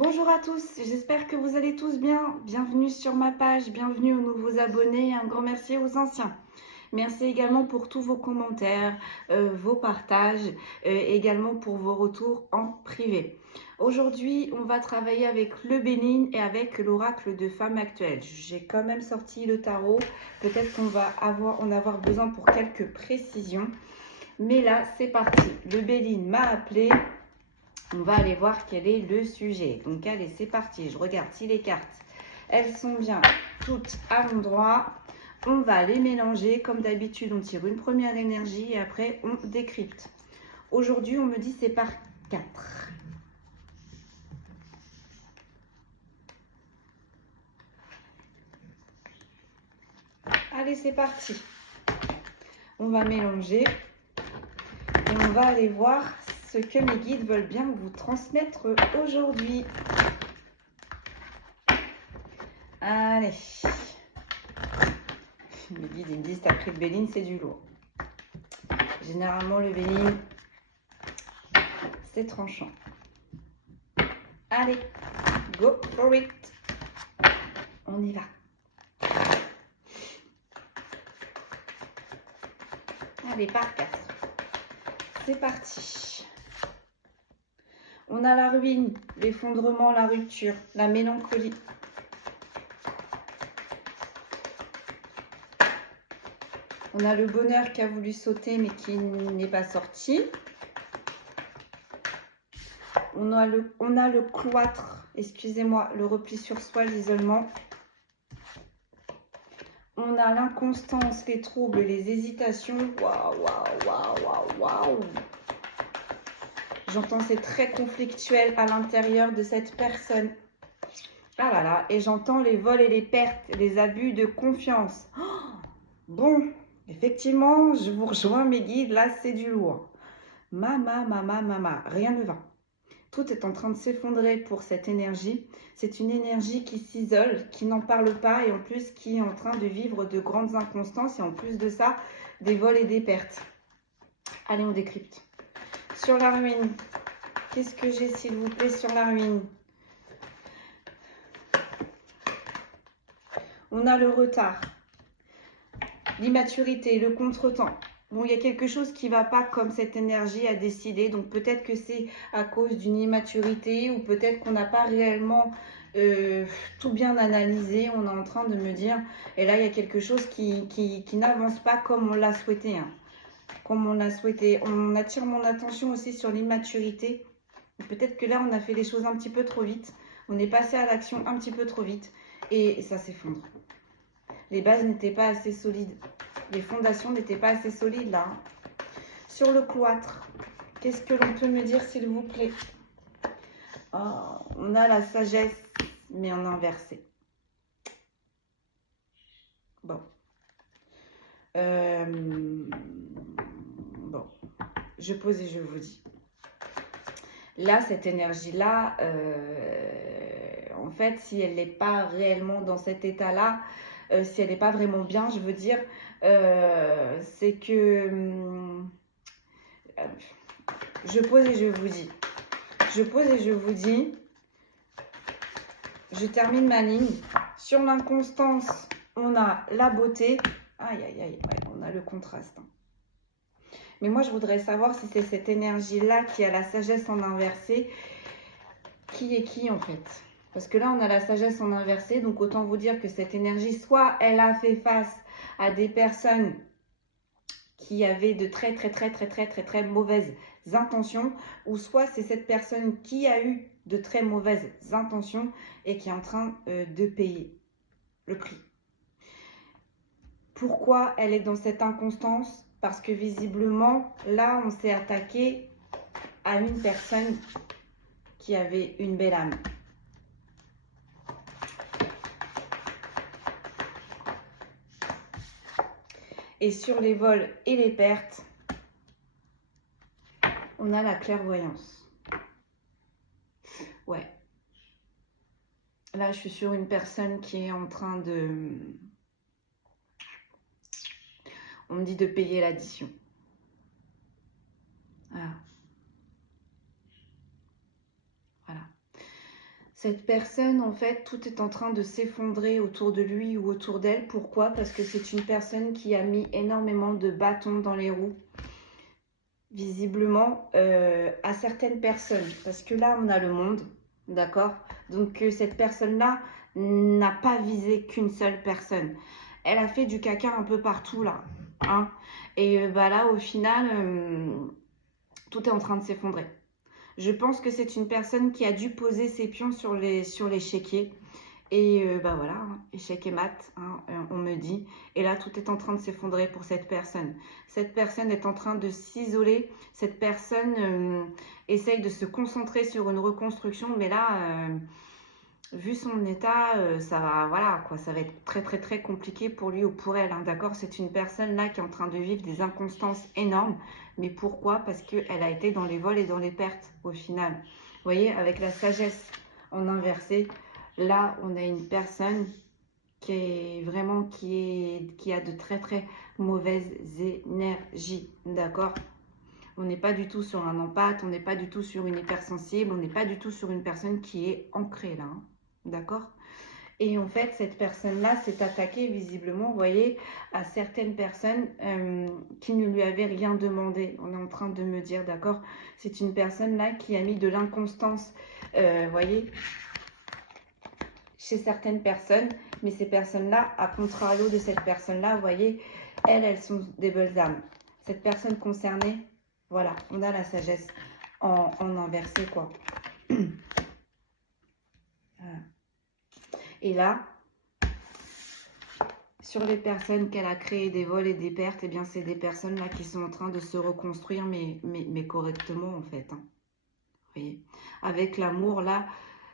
Bonjour à tous, j'espère que vous allez tous bien. Bienvenue sur ma page, bienvenue aux nouveaux abonnés, un grand merci aux anciens. Merci également pour tous vos commentaires, vos partages, également pour vos retours en privé. Aujourd'hui, on va travailler avec le Bénin et avec l'oracle de femme actuelle. J'ai quand même sorti le tarot, peut-être qu'on va en avoir besoin pour quelques précisions. Mais là, c'est parti. Le Bénin m'a appelé. On va aller voir quel est le sujet. Donc allez, c'est parti. Je regarde si les cartes, elles sont bien toutes à l'endroit. On va les mélanger. Comme d'habitude, on tire une première énergie et après, on décrypte. Aujourd'hui, on me dit c'est par 4. Allez, c'est parti. On va mélanger et on va aller voir ce que mes guides veulent bien vous transmettre aujourd'hui. Allez. Mes guides ils me disent, t'as pris le Béline, c'est du lourd. Généralement, le Béline, c'est tranchant. Allez, go for it. On y va. Allez, par 4. C'est parti. On a la ruine, l'effondrement, la rupture, la mélancolie. On a le bonheur qui a voulu sauter mais qui n'est pas sorti. On a le cloître, excusez-moi, le repli sur soi, l'isolement. On a l'inconstance, les troubles, les hésitations. Waouh, waouh, waouh, waouh, waouh. J'entends c'est très conflictuel à l'intérieur de cette personne. Ah là là, et j'entends les vols et les pertes, les abus de confiance. Oh, bon, effectivement, je vous rejoins mes guides, là c'est du lourd. Mama, rien ne va. Tout est en train de s'effondrer pour cette énergie. C'est une énergie qui s'isole, qui n'en parle pas et en plus qui est en train de vivre de grandes inconstances et en plus de ça, des vols et des pertes. Allez, on décrypte. Sur la ruine, qu'est-ce que j'ai s'il vous plaît sur la ruine? On a le retard, l'immaturité, le contretemps. Bon, il y a quelque chose qui ne va pas comme cette énergie a décidé. Donc, peut-être que c'est à cause d'une immaturité ou peut-être qu'on n'a pas réellement tout bien analysé. On est en train de me dire, et là, il y a quelque chose qui n'avance pas comme on l'a souhaité. Hein. Comme on l'a souhaité. On attire mon attention aussi sur l'immaturité. Peut-être que là, on a fait les choses un petit peu trop vite. On est passé à l'action un petit peu trop vite et ça s'effondre. Les bases n'étaient pas assez solides. Les fondations n'étaient pas assez solides là. Sur le cloître, qu'est-ce que l'on peut me dire s'il vous plaît? Oh, on a la sagesse, mais en inversé. Bon. Bon. Je pose et je vous dis. Là, cette énergie-là, en fait, si elle n'est pas réellement dans cet état-là, si elle n'est pas vraiment bien, je veux dire, c'est que je pose et je vous dis. Je pose et je vous dis. Je termine ma ligne. Sur l'inconstance, on a la beauté. Aïe, aïe, aïe, ouais, on a le contraste. Mais moi, je voudrais savoir si c'est cette énergie-là qui a la sagesse en inversé. Qui est qui, en fait? Parce que là, on a la sagesse en inversé. Donc, autant vous dire que cette énergie, soit elle a fait face à des personnes qui avaient de très mauvaises intentions, ou soit c'est cette personne qui a eu de très mauvaises intentions et qui est en train de payer le prix. Pourquoi elle est dans cette inconstance? Parce que visiblement, là, on s'est attaqué à une personne qui avait une belle âme. Et sur les vols et les pertes, on a la clairvoyance. Ouais. Là, je suis sur une personne qui est en train de... On me dit de payer l'addition. Voilà. Voilà. Cette personne, en fait, tout est en train de s'effondrer autour de lui ou autour d'elle. Pourquoi? Parce que c'est une personne qui a mis énormément de bâtons dans les roues, visiblement, à certaines personnes. Parce que là, on a le monde, d'accord? Donc, cette personne-là n'a pas visé qu'une seule personne. Elle a fait du caca un peu partout, là. Hein? Et bah là, au final, tout est en train de s'effondrer. Je pense que c'est une personne qui a dû poser ses pions sur l'échiquier. Et bah voilà, hein, échec et mat, hein, on me dit. Et là, tout est en train de s'effondrer pour cette personne. Cette personne est en train de s'isoler. Cette personne essaye de se concentrer sur une reconstruction. Mais là, vu son état, ça va, voilà, quoi, ça va être très, très, très compliqué pour lui ou pour elle. Hein, d'accord? C'est une personne là qui est en train de vivre des inconstances énormes. Mais pourquoi? Parce qu'elle a été dans les vols et dans les pertes au final. Vous voyez, avec la sagesse en inversé, là, on a une personne qui est vraiment, qui a de très, très mauvaises énergies. D'accord? On n'est pas du tout sur un empathe, on n'est pas du tout sur une hypersensible, on n'est pas du tout sur une personne qui est ancrée là. Hein. D'accord? Et en fait, cette personne-là s'est attaquée visiblement, vous voyez, à certaines personnes qui ne lui avaient rien demandé. On est en train de me dire, d'accord? C'est une personne-là qui a mis de l'inconstance, vous voyez, chez certaines personnes. Mais ces personnes-là, à contrario de cette personne-là, vous voyez, elles sont des belles âmes. Cette personne concernée, voilà, on a la sagesse en inversé, quoi. Voilà. Et là, sur les personnes qu'elle a créées des vols et des pertes, eh bien, c'est des personnes là qui sont en train de se reconstruire, mais correctement, en fait. Hein. Vous voyez, avec l'amour, là,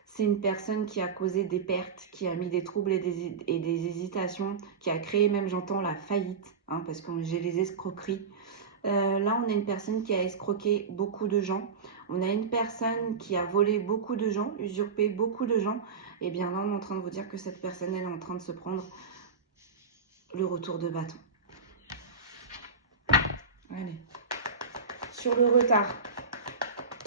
c'est une personne qui a causé des pertes, qui a mis des troubles et des hésitations, qui a créé même, j'entends, la faillite, hein, parce que j'ai les escroqueries. Là, on a une personne qui a escroqué beaucoup de gens. On a une personne qui a volé beaucoup de gens, usurpé beaucoup de gens. Et bien là, on est en train de vous dire que cette personne, elle est en train de se prendre le retour de bâton. Allez. Sur le retard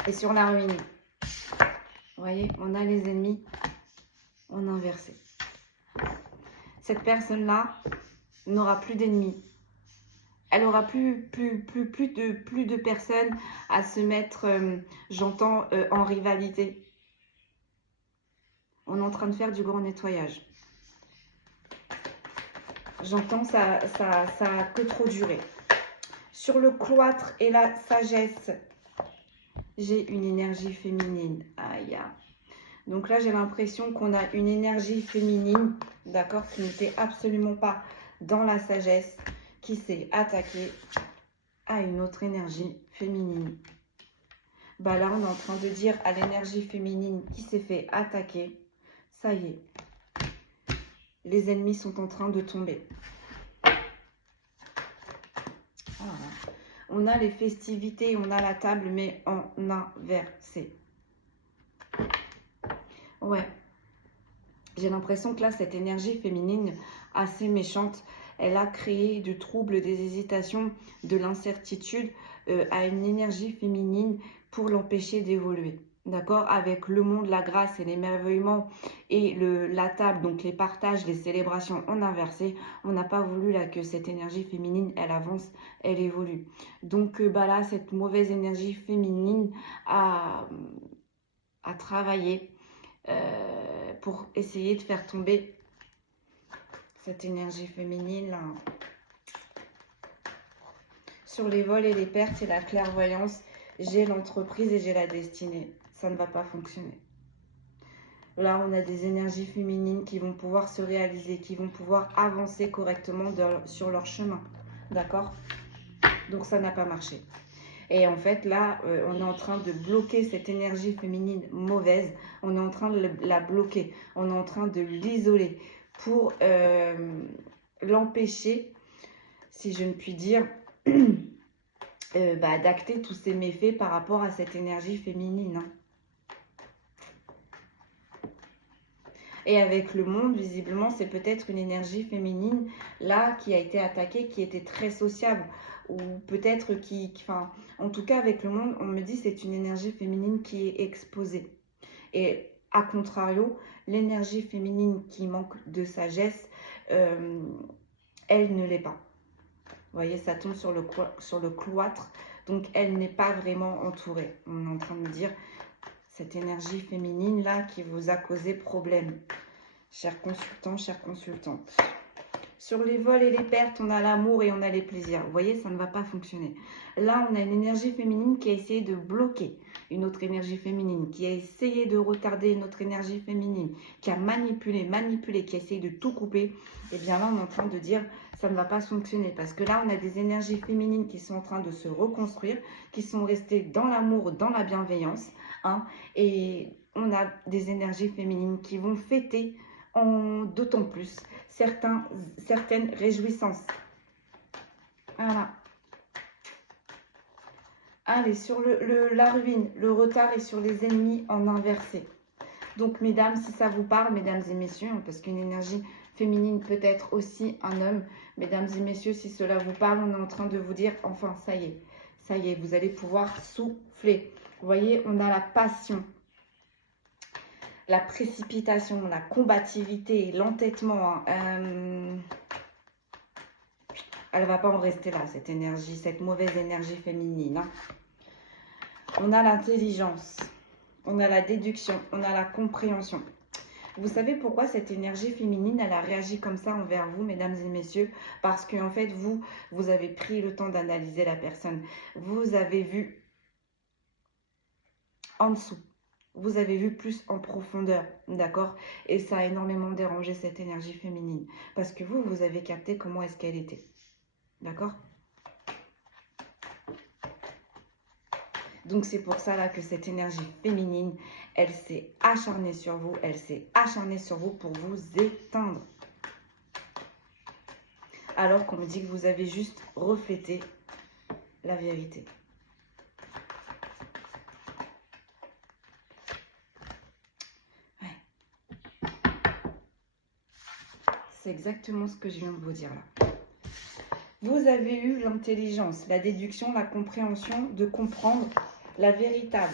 et sur la ruine. Vous voyez, on a les ennemis en inversé. Cette personne-là n'aura plus d'ennemis. Elle aura plus de personnes à se mettre, j'entends, en rivalité. On est en train de faire du grand nettoyage. J'entends, ça a que trop duré. Sur le cloître et la sagesse, j'ai une énergie féminine. Aïe. Donc là, j'ai l'impression qu'on a une énergie féminine, d'accord, qui n'était absolument pas dans la sagesse, qui s'est attaquée à une autre énergie féminine. Bah là, on est en train de dire à l'énergie féminine qui s'est fait attaquer, ça y est, les ennemis sont en train de tomber. Voilà. On a les festivités, on a la table, mais en inversé. Ouais. J'ai l'impression que là, cette énergie féminine assez méchante, elle a créé du trouble, des hésitations, de l'incertitude à une énergie féminine pour l'empêcher d'évoluer. D'accord? Avec le monde, la grâce et l'émerveillement et la table, donc les partages, les célébrations en inversé, on n'a pas voulu là que cette énergie féminine, elle avance, elle évolue. Donc bah là, cette mauvaise énergie féminine a travaillé pour essayer de faire tomber cette énergie féminine là. Sur les vols et les pertes et la clairvoyance, j'ai l'entreprise et j'ai la destinée. Ça ne va pas fonctionner. Là, on a des énergies féminines qui vont pouvoir se réaliser, qui vont pouvoir avancer correctement sur leur chemin. D'accord? Donc, ça n'a pas marché. Et en fait, là, on est en train de bloquer cette énergie féminine mauvaise. On est en train de la bloquer. On est en train de l'isoler pour l'empêcher, si je ne puis dire, d'acter tous ces méfaits par rapport à cette énergie féminine. Hein. Et avec le monde, visiblement, c'est peut-être une énergie féminine, là, qui a été attaquée, qui était très sociable. Ou peut-être en tout cas, avec le monde, on me dit que c'est une énergie féminine qui est exposée. Et A contrario, l'énergie féminine qui manque de sagesse, elle ne l'est pas. Vous voyez, ça tombe sur le cloître, donc elle n'est pas vraiment entourée. On est en train de me dire, cette énergie féminine-là qui vous a causé problème. Chers consultants, chères consultantes. Sur les vols et les pertes, on a l'amour et on a les plaisirs. Vous voyez, ça ne va pas fonctionner. Là, on a une énergie féminine qui a essayé de bloquer une autre énergie féminine, qui a essayé de retarder une autre énergie féminine, qui a manipulé, qui a essayé de tout couper. Et bien là, on est en train de dire, ça ne va pas fonctionner. Parce que là, on a des énergies féminines qui sont en train de se reconstruire, qui sont restées dans l'amour, dans la bienveillance. Hein, et on a des énergies féminines qui vont fêter d'autant plus certaines réjouissances. Voilà. Allez, sur la ruine, le retard est sur les ennemis en inversé. Donc, mesdames, si ça vous parle, mesdames et messieurs, parce qu'une énergie féminine peut être aussi un homme, mesdames et messieurs, si cela vous parle, on est en train de vous dire, enfin, ça y est, vous allez pouvoir souffler. Vous voyez, on a la passion, la précipitation, la combativité, l'entêtement. Elle ne va pas en rester là, cette énergie, cette mauvaise énergie féminine. Hein. On a l'intelligence, on a la déduction, on a la compréhension. Vous savez pourquoi cette énergie féminine, elle a réagi comme ça envers vous, mesdames et messieurs? Parce que en fait, vous avez pris le temps d'analyser la personne. Vous avez vu en dessous. Vous avez vu plus en profondeur, d'accord? Et ça a énormément dérangé cette énergie féminine. Parce que vous avez capté comment est-ce qu'elle était. D'accord? Donc c'est pour ça là que cette énergie féminine, elle s'est acharnée sur vous. Elle s'est acharnée sur vous pour vous éteindre. Alors qu'on me dit que vous avez juste reflété la vérité. C'est exactement ce que je viens de vous dire là. Vous avez eu l'intelligence, la déduction, la compréhension de comprendre la véritable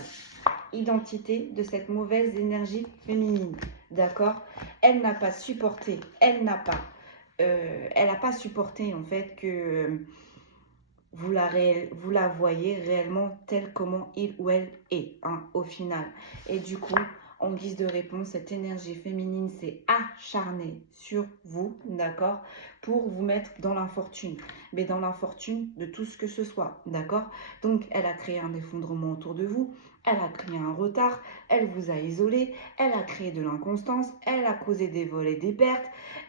identité de cette mauvaise énergie féminine. D'accord? Elle n'a pas supporté, elle n'a pas supporté en fait que vous la voyez réellement telle comment il ou elle est, hein, au final. Et du coup, en guise de réponse, cette énergie féminine s'est acharnée sur vous, d'accord, pour vous mettre dans l'infortune. Mais dans l'infortune de tout ce que ce soit, d'accord? Donc, elle a créé un effondrement autour de vous, elle a créé un retard, elle vous a isolé, elle a créé de l'inconstance, elle a causé des vols et des pertes,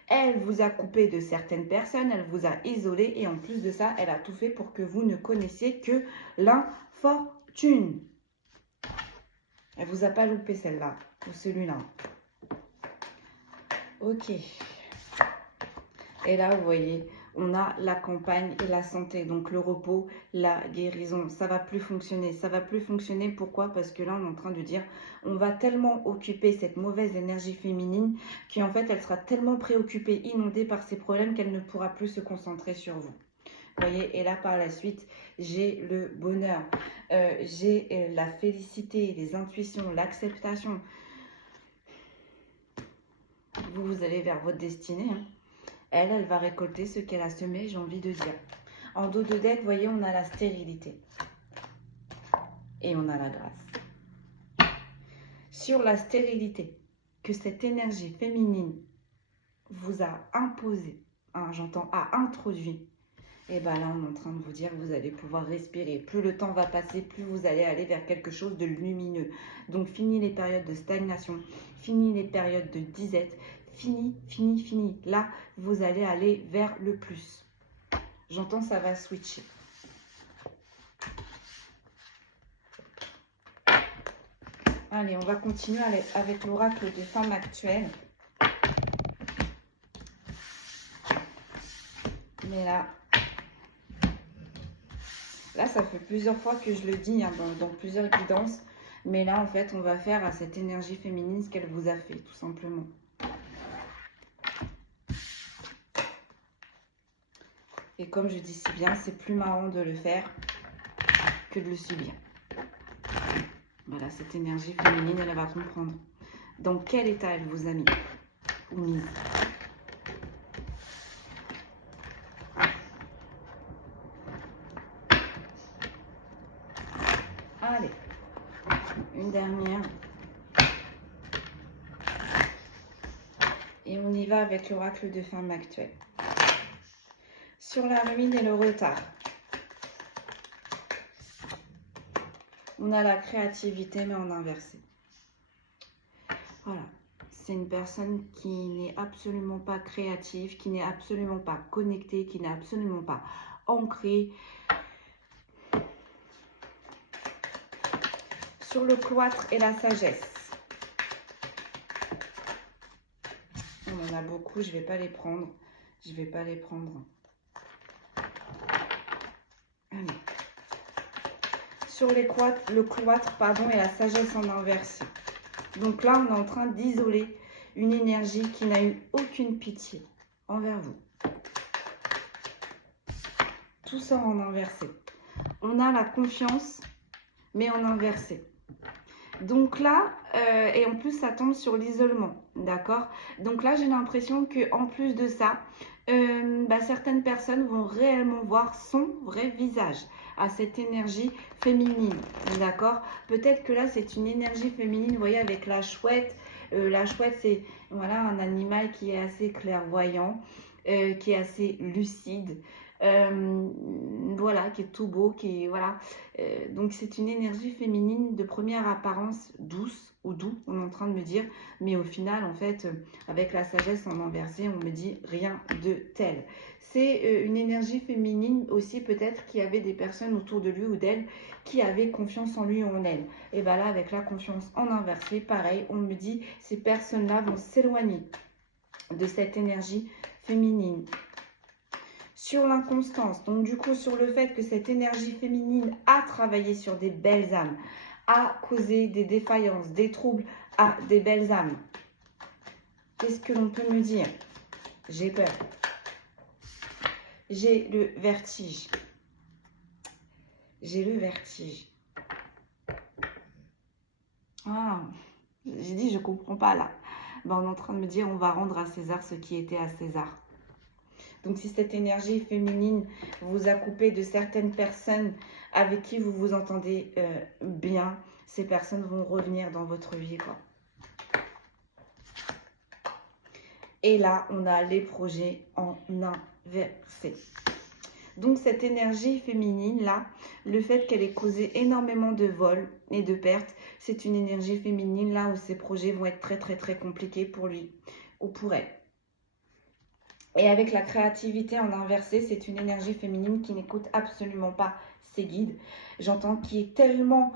elle vous a coupé de certaines personnes, elle vous a isolé et en plus de ça, elle a tout fait pour que vous ne connaissiez que l'infortune. Elle vous a pas loupé celle-là, ou celui-là. Ok. Et là, vous voyez, on a la campagne et la santé. Donc, le repos, la guérison. Ça va plus fonctionner. Ça va plus fonctionner. Pourquoi? Parce que là, on est en train de dire, on va tellement occuper cette mauvaise énergie féminine qu'en fait, elle sera tellement préoccupée, inondée par ses problèmes qu'elle ne pourra plus se concentrer sur vous. Vous voyez, et là par la suite, j'ai le bonheur, j'ai la félicité, les intuitions, l'acceptation. Vous allez vers votre destinée. Hein. Elle va récolter ce qu'elle a semé, j'ai envie de dire. En dos de deck, vous voyez, on a la stérilité. Et on a la grâce. Sur la stérilité, que cette énergie féminine vous a imposée, hein, j'entends, a introduit. Et bien là, on est en train de vous dire que vous allez pouvoir respirer. Plus le temps va passer, plus vous allez aller vers quelque chose de lumineux. Donc, fini les périodes de stagnation, fini les périodes de disette, fini. Là, vous allez aller vers le plus. J'entends, ça va switcher. Allez, on va continuer avec l'oracle des femmes actuelles. Mais là, ça fait plusieurs fois que je le dis hein, dans plusieurs guidances. Mais là, en fait, on va faire à cette énergie féminine ce qu'elle vous a fait, tout simplement. Et comme je dis si bien, c'est plus marrant de le faire que de le subir. Voilà, cette énergie féminine, elle va comprendre. Dans quel état elle vous a mis ou mise? Allez, une dernière. Et on y va avec l'oracle de femme actuelle. Sur la ruine et le retard, on a la créativité mais en inversé. Voilà, c'est une personne qui n'est absolument pas créative, qui n'est absolument pas connectée, qui n'est absolument pas ancrée. Sur le cloître et la sagesse. On en a beaucoup, je ne vais pas les prendre. Je ne vais pas les prendre. Allez. Sur le cloître, pardon, et la sagesse en inversion. Donc là, on est en train d'isoler une énergie qui n'a eu aucune pitié envers vous. Tout ça en inversé. On a la confiance, mais en inversé. Donc là, et en plus, ça tombe sur l'isolement, d'accord? Donc là, j'ai l'impression qu'en plus de ça, certaines personnes vont réellement voir son vrai visage à cette énergie féminine, d'accord? Peut-être que là, c'est une énergie féminine, vous voyez, avec la chouette. La chouette, c'est voilà, un animal qui est assez clairvoyant, qui est assez lucide. Voilà, qui est tout beau, qui est, voilà. Donc c'est une énergie féminine de première apparence douce ou doux, on est en train de me dire, mais au final, en fait, avec la sagesse en inversé, on me dit rien de tel. C'est une énergie féminine aussi, peut-être, qui avait des personnes autour de lui ou d'elle qui avaient confiance en lui ou en elle. Et bien là, avec la confiance en inversé, pareil, on me dit, ces personnes-là vont s'éloigner de cette énergie féminine. Sur l'inconstance, donc du coup sur le fait que cette énergie féminine a travaillé sur des belles âmes, a causé des défaillances, des troubles à des belles âmes. Qu'est-ce que l'on peut me dire? J'ai peur. J'ai le vertige. J'ai le vertige. Ah, j'ai dit je comprends pas là. Ben, on est en train de me dire on va rendre à César ce qui était à César. Donc, si cette énergie féminine vous a coupé de certaines personnes avec qui vous vous entendez bien, ces personnes vont revenir dans votre vie, quoi. Et là, on a les projets en inversé. Donc, cette énergie féminine-là, le fait qu'elle ait causé énormément de vols et de pertes, c'est une énergie féminine là où ces projets vont être très, très, très compliqués pour lui ou pour elle. Et avec la créativité en inversé, c'est une énergie féminine qui n'écoute absolument pas ses guides. J'entends qui est tellement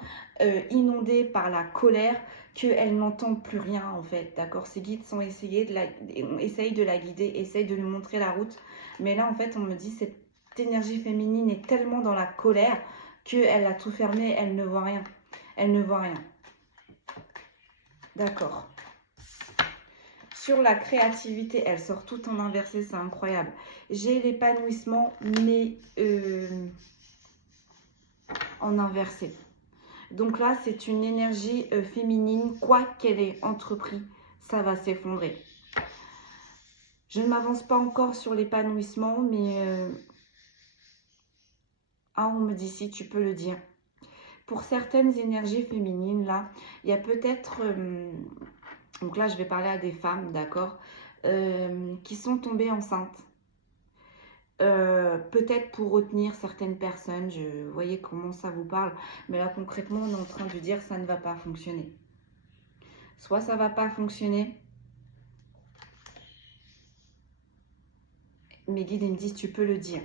inondée par la colère qu'elle n'entend plus rien en fait. D'accord? Ses guides sont essayent de la guider, essayent de lui montrer la route. Mais là en fait, on me dit cette énergie féminine est tellement dans la colère qu'elle a tout fermé, elle ne voit rien. Elle ne voit rien. D'accord. Sur la créativité, elle sort tout en inversé, c'est incroyable. J'ai l'épanouissement, mais en inversé. Donc là, c'est une énergie féminine. Quoi qu'elle ait entrepris, ça va s'effondrer. Je ne m'avance pas encore sur l'épanouissement, mais on me dit si, tu peux le dire. Pour certaines énergies féminines, là, il y a peut-être... donc là, je vais parler à des femmes, d'accord, qui sont tombées enceintes. Peut-être pour retenir certaines personnes, vous voyez comment ça vous parle. Mais là, concrètement, on est en train de dire que ça ne va pas fonctionner. Soit ça ne va pas fonctionner. Mes guides, ils me disent, tu peux le dire.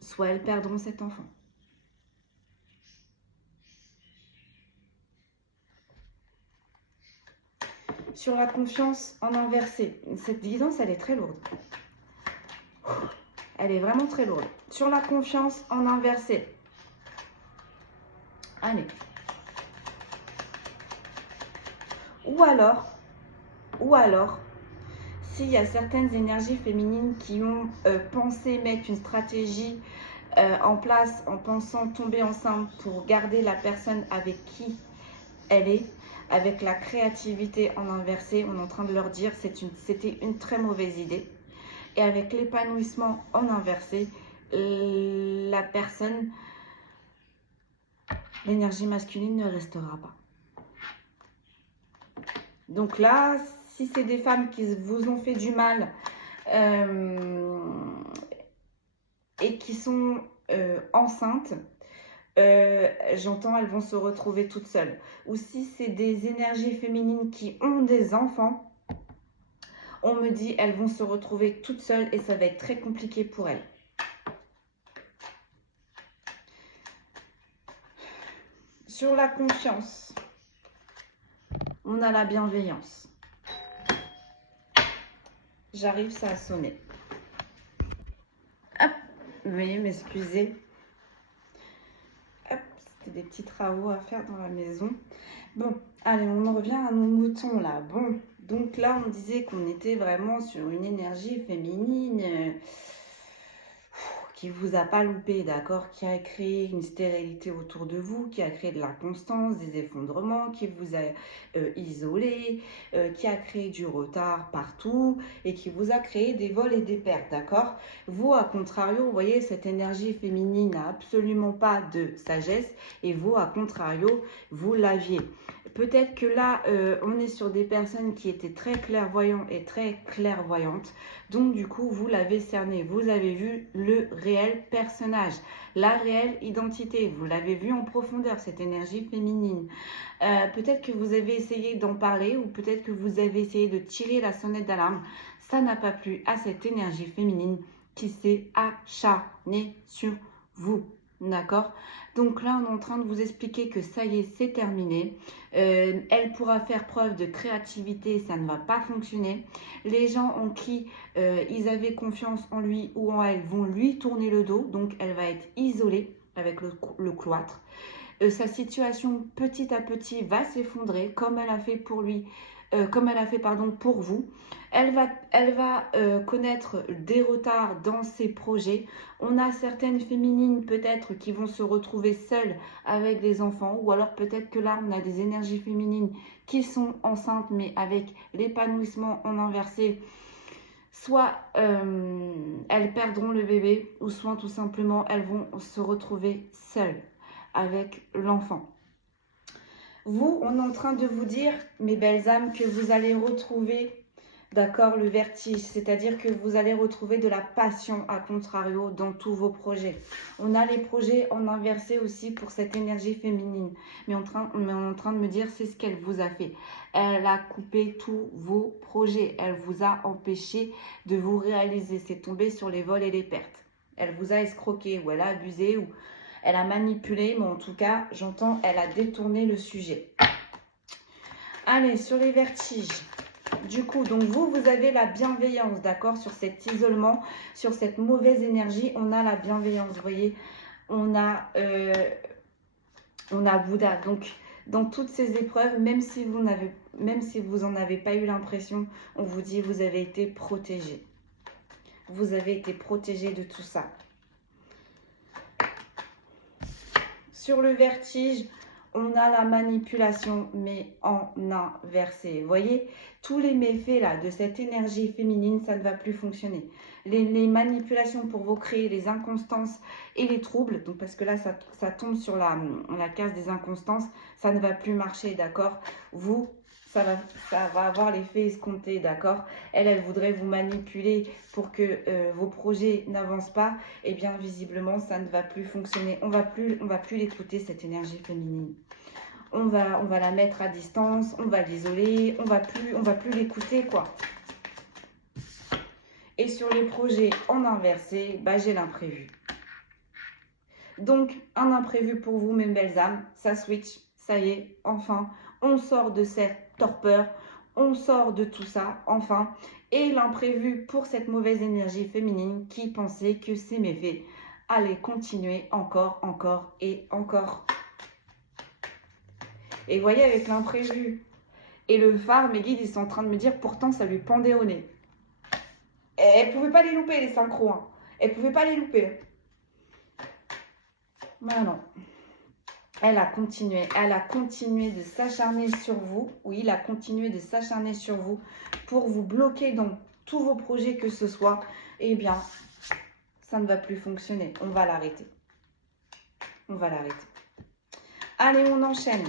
Soit elles perdront cet enfant. Sur la confiance en inversé, cette guidance, elle est très lourde. Elle est vraiment très lourde. Sur la confiance en inversé. Allez. Ou alors, s'il y a certaines énergies féminines qui ont pensé mettre une stratégie en place en pensant tomber enceinte pour garder la personne avec qui elle est, avec la créativité en inversé, on est en train de leur dire c'était une très mauvaise idée. Et avec l'épanouissement en inversé, la personne, l'énergie masculine ne restera pas. Donc là, si c'est des femmes qui vous ont fait du mal et qui sont enceintes, j'entends, elles vont se retrouver toutes seules. Ou si c'est des énergies féminines qui ont des enfants, on me dit elles vont se retrouver toutes seules et ça va être très compliqué pour elles. Sur la confiance, on a la bienveillance. J'arrive, ça a sonné. Hop, veuillez m'excuser. Hop, c'était des petits travaux à faire dans la maison. Bon, allez, on en revient à nos moutons là. Bon, donc là, on disait qu'on était vraiment sur une énergie féminine qui vous a pas loupé, d'accord, qui a créé une stérilité autour de vous, qui a créé de l'inconstance, des effondrements, qui vous a isolé, qui a créé du retard partout et qui vous a créé des vols et des pertes, d'accord. Vous, à contrario, vous voyez, cette énergie féminine n'a absolument pas de sagesse et vous, à contrario, vous l'aviez. Peut-être que là, on est sur des personnes qui étaient très clairvoyants et très clairvoyantes. Donc, du coup, vous l'avez cerné. Vous avez vu le réel personnage, la réelle identité. Vous l'avez vu en profondeur, cette énergie féminine. Peut-être que vous avez essayé d'en parler ou peut-être que vous avez essayé de tirer la sonnette d'alarme. Ça n'a pas plu à cette énergie féminine qui s'est acharnée sur vous. D'accord? Donc là, on est en train de vous expliquer que ça y est, c'est terminé. Elle pourra faire preuve de créativité, ça ne va pas fonctionner. Les gens en qui ils avaient confiance en lui ou en elle vont lui tourner le dos. Donc, elle va être isolée avec le cloître. Sa situation petit à petit va s'effondrer comme elle a fait pour lui. Comme elle a fait pour vous. Elle va connaître des retards dans ses projets. On a certaines féminines peut-être qui vont se retrouver seules avec des enfants ou alors peut-être que là on a des énergies féminines qui sont enceintes mais avec l'épanouissement en inversé. Soit elles perdront le bébé ou soit tout simplement elles vont se retrouver seules avec l'enfant. Vous, on est en train de vous dire, mes belles âmes, que vous allez retrouver, d'accord, le vertige. C'est-à-dire que vous allez retrouver de la passion, à contrario, dans tous vos projets. On a les projets en inversé aussi pour cette énergie féminine. Mais on est en train de me dire, c'est ce qu'elle vous a fait. Elle a coupé tous vos projets. Elle vous a empêché de vous réaliser. C'est tombé sur les vols et les pertes. Elle vous a escroqué ou elle a abusé ou... Elle a manipulé, mais en tout cas, j'entends, elle a détourné le sujet. Allez, sur les vertiges. Du coup, donc vous avez la bienveillance, d'accord, sur cet isolement, sur cette mauvaise énergie, on a la bienveillance, vous voyez. On a Bouddha. Donc, dans toutes ces épreuves, même si vous en avez pas eu l'impression, on vous dit, vous avez été protégé. Vous avez été protégé de tout ça. Sur le vertige, on a la manipulation, mais en inversé. Vous voyez, tous les méfaits là de cette énergie féminine, ça ne va plus fonctionner. Les manipulations pour vous créer les inconstances et les troubles, donc parce que là, ça tombe sur la case des inconstances, ça ne va plus marcher, d'accord? Vous, ça va avoir l'effet escompté, d'accord? Elle voudrait vous manipuler pour que vos projets n'avancent pas. Eh bien, visiblement, ça ne va plus fonctionner. On va plus l'écouter, cette énergie féminine. On va la mettre à distance, on va l'isoler, on va plus l'écouter, quoi. Et sur les projets en inversé, bah, j'ai l'imprévu. Donc, un imprévu pour vous, mes belles âmes, ça switch, ça y est, enfin, on sort de cette torpeur, on sort de tout ça, enfin. Et l'imprévu pour cette mauvaise énergie féminine qui pensait que ces méfaits allaient continuer encore et encore. Et vous voyez, avec l'imprévu et le phare, mes guides, ils sont en train de me dire, pourtant, ça lui pendait au nez. Elle ne pouvait pas les louper, les synchros. Hein. Elle ne pouvait pas les louper. Ben non. Elle a continué de s'acharner sur vous. Oui, il a continué de s'acharner sur vous pour vous bloquer dans tous vos projets que ce soit. Eh bien, ça ne va plus fonctionner. On va l'arrêter. On va l'arrêter. Allez, on enchaîne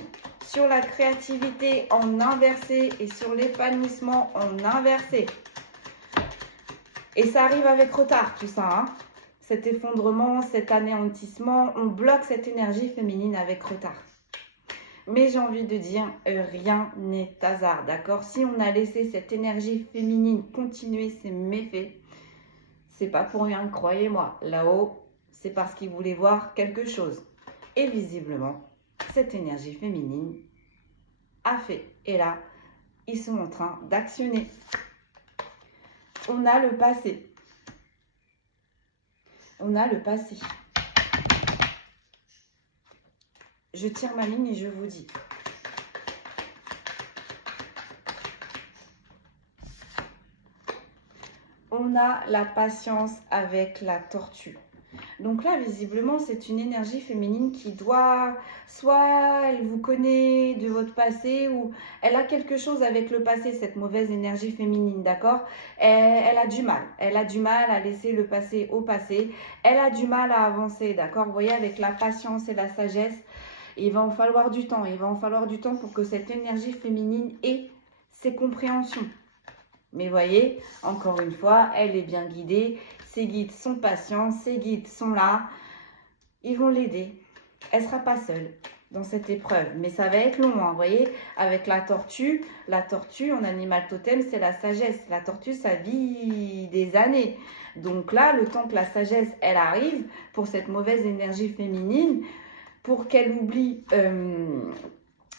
sur la créativité en inversé et sur l'épanouissement en inversé. Et ça arrive avec retard, tout ça, hein. Cet effondrement, cet anéantissement, on bloque cette énergie féminine avec retard. Mais j'ai envie de dire, rien n'est hasard, d'accord? Si on a laissé cette énergie féminine continuer ses méfaits, c'est pas pour rien, croyez-moi. Là-haut, c'est parce qu'ils voulaient voir quelque chose. Et visiblement, cette énergie féminine a fait. Et là, ils sont en train d'actionner. On a le passé. On a le passé. Je tire ma ligne et je vous dis. On a la patience avec la tortue. Donc là, visiblement, c'est une énergie féminine qui doit, soit elle vous connaît de votre passé ou elle a quelque chose avec le passé, cette mauvaise énergie féminine, d'accord? Elle a du mal. Elle a du mal à laisser le passé au passé. Elle a du mal à avancer, d'accord? Vous voyez, avec la patience et la sagesse, il va en falloir du temps. Il va en falloir du temps pour que cette énergie féminine ait ses compréhensions. Mais voyez, encore une fois, elle est bien guidée. Ses guides sont patients, ses guides sont là. Ils vont l'aider. Elle ne sera pas seule dans cette épreuve. Mais ça va être long, hein, vous voyez. Avec la tortue en animal totem, c'est la sagesse. La tortue, ça vit des années. Donc là, le temps que la sagesse, elle arrive pour cette mauvaise énergie féminine, pour qu'elle oublie...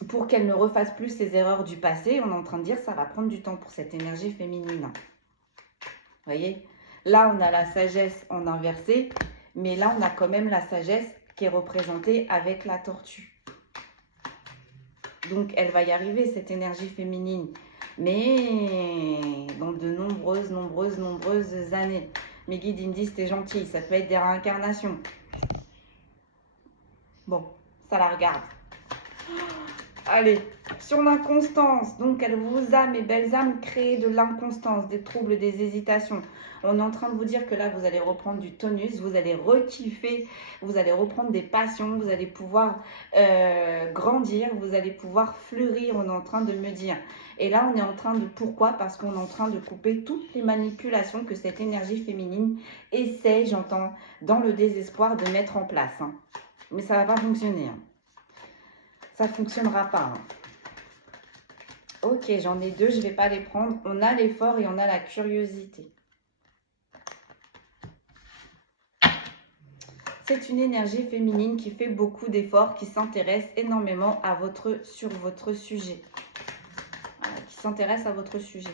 pour qu'elle ne refasse plus ses erreurs du passé, on est en train de dire que ça va prendre du temps pour cette énergie féminine. Vous voyez? Là, on a la sagesse en inversé, mais là, on a quand même la sagesse qui est représentée avec la tortue. Donc, elle va y arriver, cette énergie féminine, mais dans de nombreuses années. Mes guides, ils me disent, t'es gentil, ça peut être des réincarnations. Bon, ça la regarde. Allez, sur l'inconstance, donc elle vous a, mes belles âmes, créé de l'inconstance, des troubles, des hésitations. On est en train de vous dire que là, vous allez reprendre du tonus, vous allez rekiffer, vous allez reprendre des passions, vous allez pouvoir grandir, vous allez pouvoir fleurir, on est en train de me dire. Et là, on est en train de... Pourquoi? Parce qu'on est en train de couper toutes les manipulations que cette énergie féminine essaie, j'entends, dans le désespoir de mettre en place. Hein. Mais ça ne va pas fonctionner. Hein. Ça ne fonctionnera pas. Hein. Ok, j'en ai deux, je ne vais pas les prendre. On a l'effort et on a la curiosité. C'est une énergie féminine qui fait beaucoup d'efforts, qui s'intéresse énormément sur votre sujet. Voilà, qui s'intéresse à votre sujet.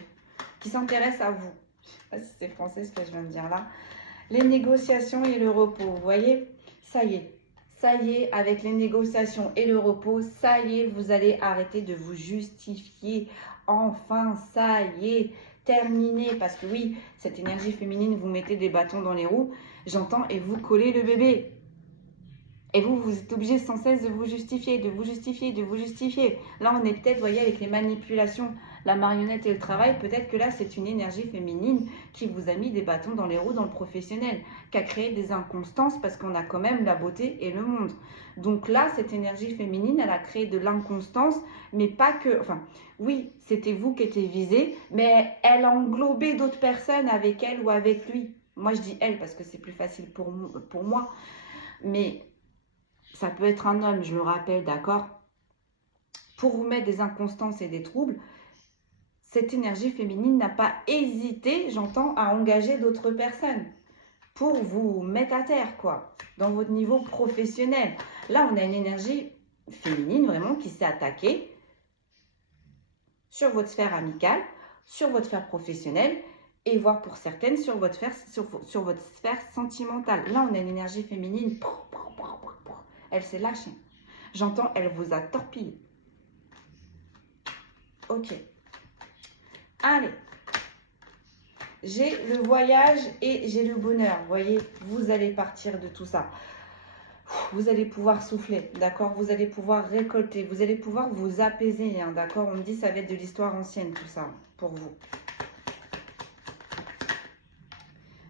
Qui s'intéresse à vous. Je ne sais pas si c'est français ce que je viens de dire là. Les négociations et le repos. Vous voyez, ça y est. Ça y est, avec les négociations et le repos, ça y est, vous allez arrêter de vous justifier. Enfin, ça y est, terminé. Parce que oui, cette énergie féminine, vous mettez des bâtons dans les roues, j'entends, et vous collez le bébé. Et vous êtes obligé sans cesse de vous justifier, de vous justifier, de vous justifier. Là, on est peut-être, vous voyez, avec les manipulations, la marionnette et le travail, peut-être que là, c'est une énergie féminine qui vous a mis des bâtons dans les roues dans le professionnel, qui a créé des inconstances parce qu'on a quand même la beauté et le monde. Donc là, cette énergie féminine, elle a créé de l'inconstance, mais pas que... Enfin, oui, c'était vous qui étiez visé, mais elle a englobé d'autres personnes avec elle ou avec lui. Moi, je dis elle parce que c'est plus facile pour moi. Mais... ça peut être un homme, je le rappelle, d'accord? Pour vous mettre des inconstances et des troubles, cette énergie féminine n'a pas hésité, j'entends, à engager d'autres personnes pour vous mettre à terre, quoi, dans votre niveau professionnel. Là, on a une énergie féminine vraiment qui s'est attaquée sur votre sphère amicale, sur votre sphère professionnelle et voire pour certaines sur votre sphère sentimentale. Là, on a une énergie féminine. Elle s'est lâchée. J'entends, elle vous a torpillé. Ok. Allez. J'ai le voyage et j'ai le bonheur. Vous voyez, vous allez partir de tout ça. vous allez pouvoir souffler, d'accord? Vous allez pouvoir récolter, vous allez pouvoir vous apaiser, hein, d'accord? On me dit ça va être de l'histoire ancienne, tout ça, pour vous.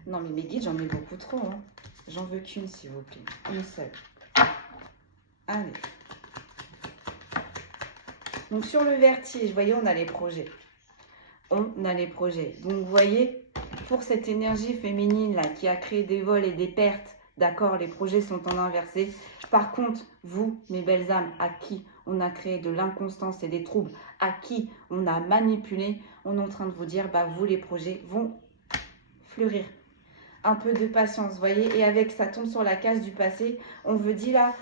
Non, mais mes guides, j'en ai beaucoup trop, hein. J'en veux qu'une, s'il vous plaît. Une seule. Allez. Donc, sur le vertige, vous voyez, on a les projets. On a les projets. Donc, vous voyez, pour cette énergie féminine, là, qui a créé des vols et des pertes, d'accord, les projets sont en inversé. Par contre, vous, mes belles âmes, à qui on a créé de l'inconstance et des troubles, à qui on a manipulé, on est en train de vous dire, bah, vous, les projets vont fleurir. Un peu de patience, vous voyez, et avec, ça tombe sur la case du passé, on vous dit là,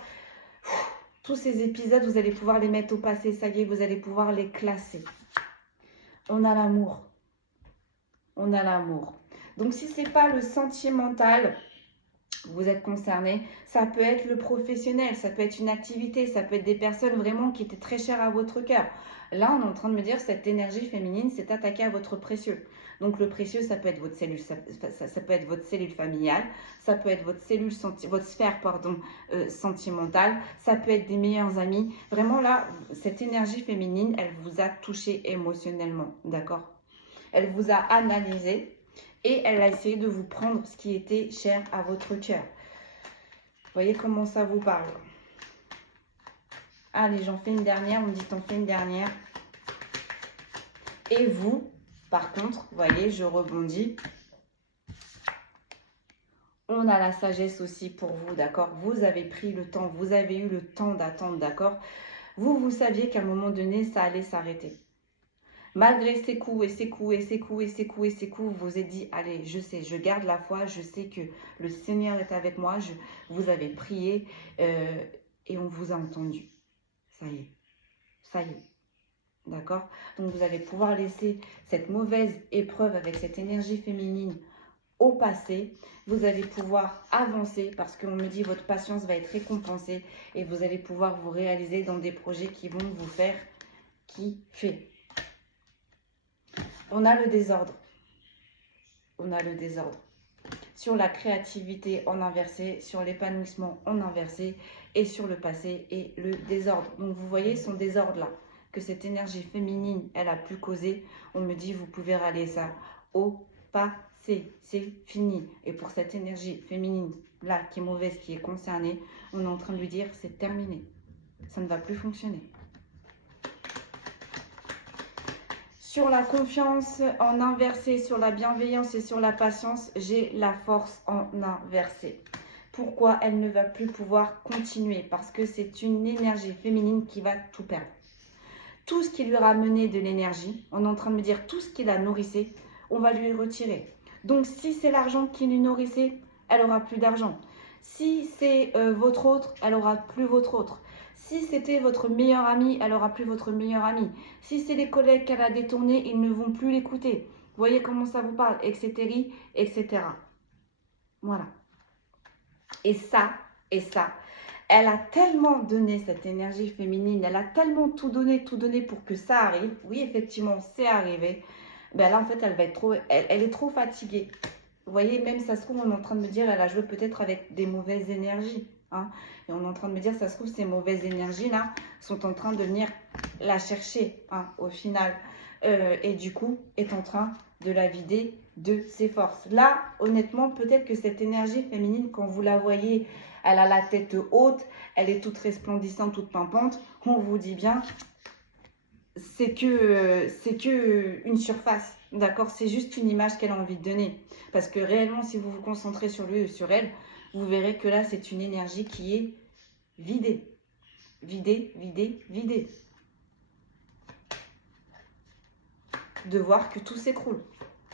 tous ces épisodes, vous allez pouvoir les mettre au passé, ça y est, vous allez pouvoir les classer. On a l'amour. On a l'amour. Donc, si ce n'est pas le sentimental, vous êtes concerné, ça peut être le professionnel, ça peut être une activité, ça peut être des personnes vraiment qui étaient très chères à votre cœur. Là, on est en train de me dire, cette énergie féminine s'est attaquée à votre précieux. Donc, le précieux, ça peut être votre cellule, ça peut être votre cellule familiale, ça peut être votre cellule, votre sphère, sentimentale, ça peut être des meilleurs amis. Vraiment, là, cette énergie féminine, elle vous a touché émotionnellement, d'accord? Elle vous a analysé et elle a essayé de vous prendre ce qui était cher à votre cœur. Vous voyez comment ça vous parle? Allez, j'en fais une dernière. On me dit t'en fais une dernière. Et vous, par contre, vous voyez, je rebondis. On a la sagesse aussi pour vous, d'accord? Vous avez pris le temps, vous avez eu le temps d'attendre, d'accord? Vous saviez qu'à un moment donné, ça allait s'arrêter. Malgré ces coups et ces coups et ces coups et ces coups et ces coups, vous vous êtes dit, allez, je sais, je garde la foi, je sais que le Seigneur est avec moi, vous avez prié et on vous a entendu. Ça y est, ça y est, d'accord? Donc vous allez pouvoir laisser cette mauvaise épreuve avec cette énergie féminine au passé. Vous allez pouvoir avancer parce qu'on me dit votre patience va être récompensée et vous allez pouvoir vous réaliser dans des projets qui vont vous faire kiffer. On a le désordre. On a le désordre. Sur la créativité en inversé, sur l'épanouissement en inversé et sur le passé et le désordre. Donc vous voyez son désordre-là, que cette énergie féminine, elle a pu causer. On me dit, vous pouvez râler ça au passé. C'est fini. Et pour cette énergie féminine-là, qui est mauvaise, qui est concernée, on est en train de lui dire, c'est terminé. Ça ne va plus fonctionner. Sur la confiance en inversé, sur la bienveillance et sur la patience, j'ai la force en inversé. Pourquoi elle ne va plus pouvoir continuer? Parce que c'est une énergie féminine qui va tout perdre. Tout ce qui lui ramenait de l'énergie, on est en train de me dire tout ce qui la nourrissait, on va lui retirer. Donc si c'est l'argent qui lui nourrissait, elle aura plus d'argent. Si c'est votre autre, elle aura plus votre autre. Si c'était votre meilleur ami, elle aura plus votre meilleur ami. Si c'est les collègues qu'elle a détournés, ils ne vont plus l'écouter. Vous voyez comment ça vous parle, etc., etc. Voilà. Et ça, elle a tellement donné cette énergie féminine, elle a tellement tout donné pour que ça arrive. Oui, effectivement, c'est arrivé. Ben là, en fait, elle va être elle est trop fatiguée. Vous voyez, même ça se trouve, on est en train de me dire, elle a joué peut-être avec des mauvaises énergies. Hein, et on est en train de me dire, ça se trouve, ces mauvaises énergies-là sont en train de venir la chercher, hein, au final. Et du coup, est en train de la vider de ses forces. Là, honnêtement, peut-être que cette énergie féminine, quand vous la voyez, elle a la tête haute, elle est toute resplendissante, toute pimpante, on vous dit bien, c'est que une surface, d'accord? C'est juste une image qu'elle a envie de donner. Parce que réellement, si vous vous concentrez sur lui ou sur elle, vous verrez que là, c'est une énergie qui est vidée. Vidée, vidée, vidée. De voir que tout s'écroule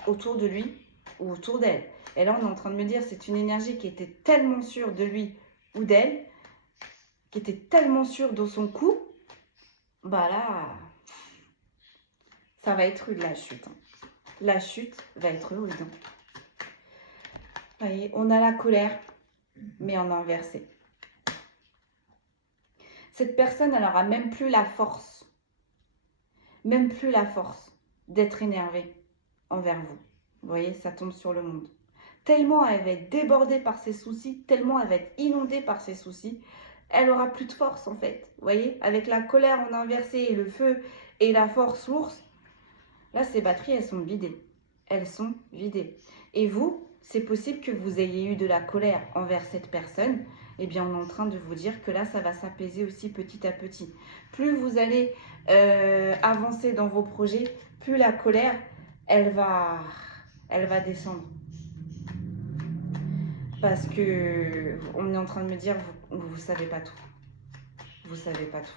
autour de lui ou autour d'elle. Et là, on est en train de me dire, c'est une énergie qui était tellement sûre de lui ou d'elle, qui était tellement sûre de son coup, bah là, ça va être rude la chute. La chute va être rude. Vous voyez, on a la colère, mais en inversé. Cette personne, elle n'aura même plus la force, d'être énervée envers vous. Vous voyez, ça tombe sur le monde. tellement elle va être débordée par ses soucis, tellement elle va être inondée par ses soucis, elle aura plus de force en fait. Vous voyez, avec la colère en inversé et le feu et la force l'ours, là ces batteries elles sont vidées. Elles sont vidées. Et vous, c'est possible que vous ayez eu de la colère envers cette personne. Eh bien, on est en train de vous dire que là, ça va s'apaiser aussi petit à petit. Plus vous allez avancer dans vos projets, plus la colère, elle va descendre. Parce que on est en train de me dire, vous savez pas tout. Vous savez pas tout.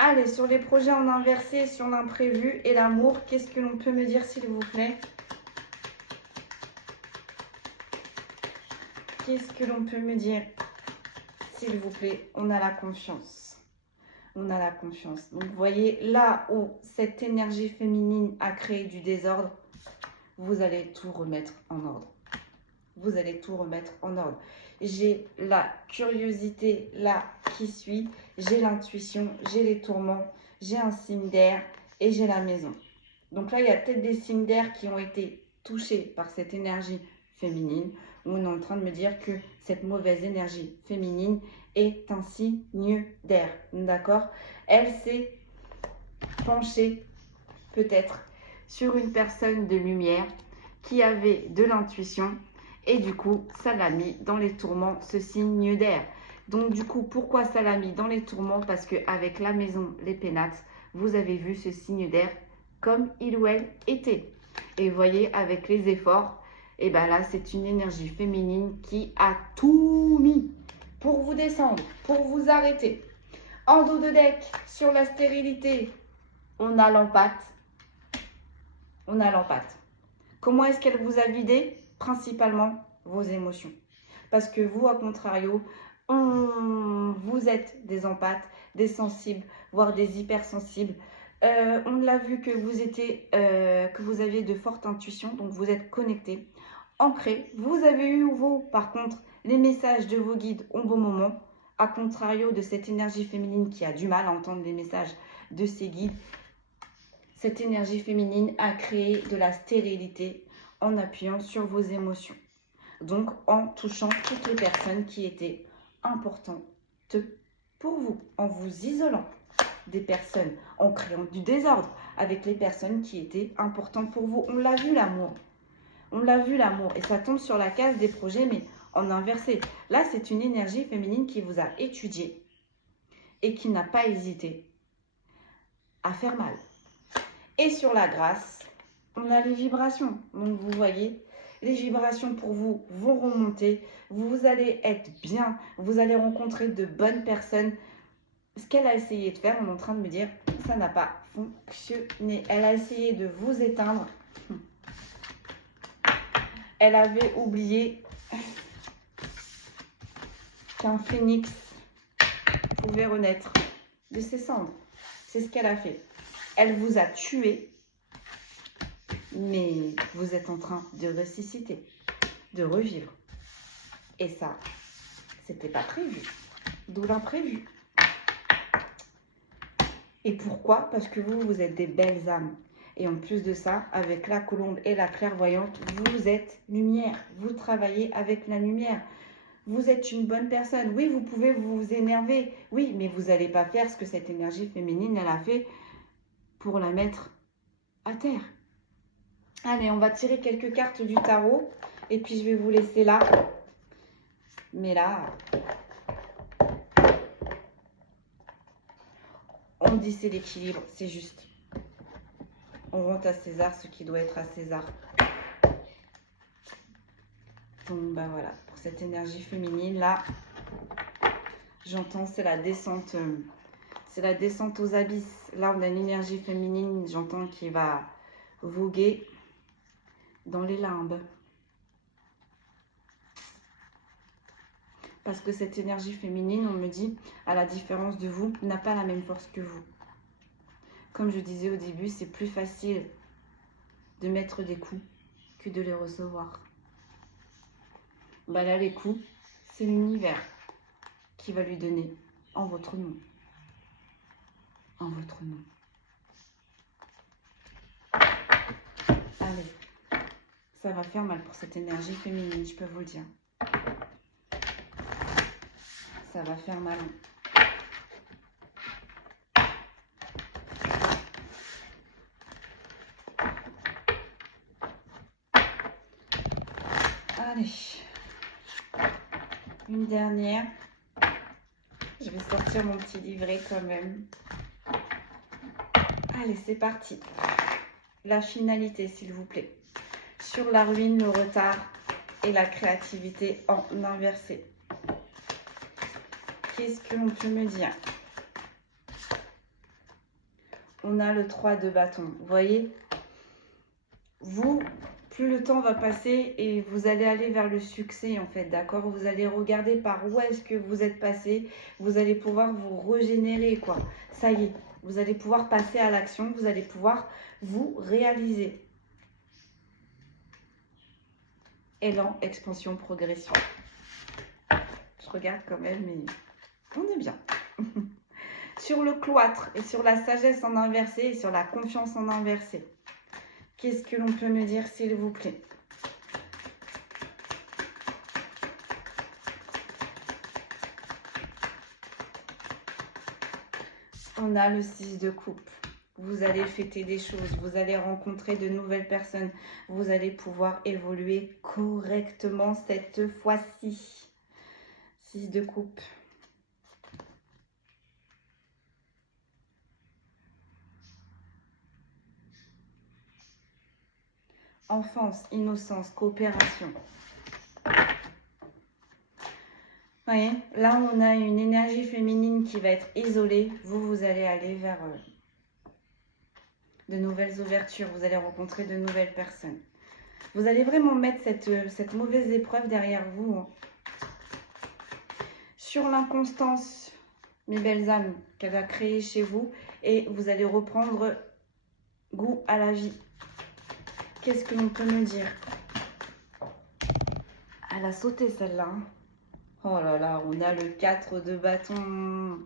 Allez, sur les projets en inversé, sur l'imprévu et l'amour, qu'est-ce que l'on peut me dire, s'il vous plaît? Qu'est-ce que l'on peut me dire, s'il vous plaît? On a la confiance. On a la confiance. Donc, vous voyez, là où cette énergie féminine a créé du désordre, vous allez tout remettre en ordre. Vous allez tout remettre en ordre. J'ai la curiosité là qui suit, j'ai l'intuition, j'ai les tourments, j'ai un signe d'air et j'ai la maison. Donc là, il y a peut-être des signes d'air qui ont été touchés par cette énergie féminine, où on est en train de me dire que cette mauvaise énergie féminine est un signe d'air. D'accord? Elle s'est penchée peut-être sur une personne de lumière qui avait de l'intuition. Et du coup, ça l'a mis dans les tourments, ce signe d'air. Donc du coup, pourquoi ça l'a mis dans les tourments? Parce qu'avec la maison, les pénates, vous avez vu ce signe d'air comme il ou elle était. Et vous voyez, avec les efforts, et bien là, c'est une énergie féminine qui a tout mis pour vous descendre, pour vous arrêter. En dos de deck, sur la stérilité, on a l'empate. On a l'empate. Comment est-ce qu'elle vous a vidé? Principalement vos émotions. Parce que vous, à contrario, vous êtes des empathes, des sensibles, voire des hypersensibles. On l'a vu que vous aviez de fortes intuitions, donc vous êtes connectés, ancrés. Vous avez eu, vous, par contre, les messages de vos guides au bon moment, à contrario de cette énergie féminine qui a du mal à entendre les messages de ses guides. Cette énergie féminine a créé de la stérilité en appuyant sur vos émotions. Donc, en touchant toutes les personnes qui étaient importantes pour vous, en vous isolant des personnes, en créant du désordre avec les personnes qui étaient importantes pour vous. On l'a vu, l'amour. On l'a vu, l'amour. Et ça tombe sur la case des projets, mais en inversé. Là, c'est une énergie féminine qui vous a étudié et qui n'a pas hésité à faire mal. Et sur la grâce, on a les vibrations. Donc, vous voyez, les vibrations pour vous vont remonter. Vous allez être bien. Vous allez rencontrer de bonnes personnes. Ce qu'elle a essayé de faire, on est en train de me dire, ça n'a pas fonctionné. Elle a essayé de vous éteindre. Elle avait oublié qu'un phénix pouvait renaître de ses cendres. C'est ce qu'elle a fait. Elle vous a tué, mais vous êtes en train de ressusciter, de revivre. Et ça, c'était pas prévu. D'où l'imprévu. Et pourquoi? Parce que vous êtes des belles âmes. Et en plus de ça, avec la colombe et la clairvoyante, vous êtes lumière. Vous travaillez avec la lumière. Vous êtes une bonne personne. Oui, vous pouvez vous énerver. Oui, mais vous n'allez pas faire ce que cette énergie féminine, elle a fait pour la mettre à terre. Allez, on va tirer quelques cartes du tarot. Et puis, je vais vous laisser là. Mais là, on dit c'est l'équilibre, c'est juste. On rend à César ce qui doit être à César. Donc, ben voilà, pour cette énergie féminine, là, j'entends, c'est la descente aux abysses. Là, on a une énergie féminine, j'entends, qui va voguer dans les limbes. Parce que cette énergie féminine, on me dit, à la différence de vous, n'a pas la même force que vous. Comme je disais au début, c'est plus facile de mettre des coups que de les recevoir. Bah là, les coups, c'est l'univers qui va lui donner en votre nom. En votre nom. Ça va faire mal pour cette énergie féminine, je peux vous le dire. Ça va faire mal. Allez. Une dernière. Je vais sortir mon petit livret quand même. Allez, c'est parti. La finalité, s'il vous plaît. Sur la ruine, le retard et la créativité en inversé. Qu'est-ce que l'on peut me dire? On a le 3 de bâton. Vous voyez? Vous, plus le temps va passer et vous allez aller vers le succès en fait, d'accord? Vous allez regarder par où est-ce que vous êtes passé. Vous allez pouvoir vous régénérer, quoi. Ça y est, vous allez pouvoir passer à l'action. Vous allez pouvoir vous réaliser. Élan, expansion, progression. Je regarde quand même, mais on est bien. Sur le cloître et sur la sagesse en inversé et sur la confiance en inversé. Qu'est-ce que l'on peut me dire, s'il vous plaît? On a le 6 de coupe. Vous allez fêter des choses, vous allez rencontrer de nouvelles personnes. Vous allez pouvoir évoluer correctement cette fois-ci. 6 de coupe. Enfance, innocence, coopération. Vous voyez, là on a une énergie féminine qui va être isolée. Vous allez aller vers de nouvelles ouvertures. Vous allez rencontrer de nouvelles personnes. Vous allez vraiment mettre cette mauvaise épreuve derrière vous. Hein. Sur l'inconstance, mes belles âmes, qu'elle va créer chez vous. Et vous allez reprendre goût à la vie. Qu'est-ce que l'on peut me dire? Elle a sauté celle-là. Hein. Oh là là, on a le 4 de bâton.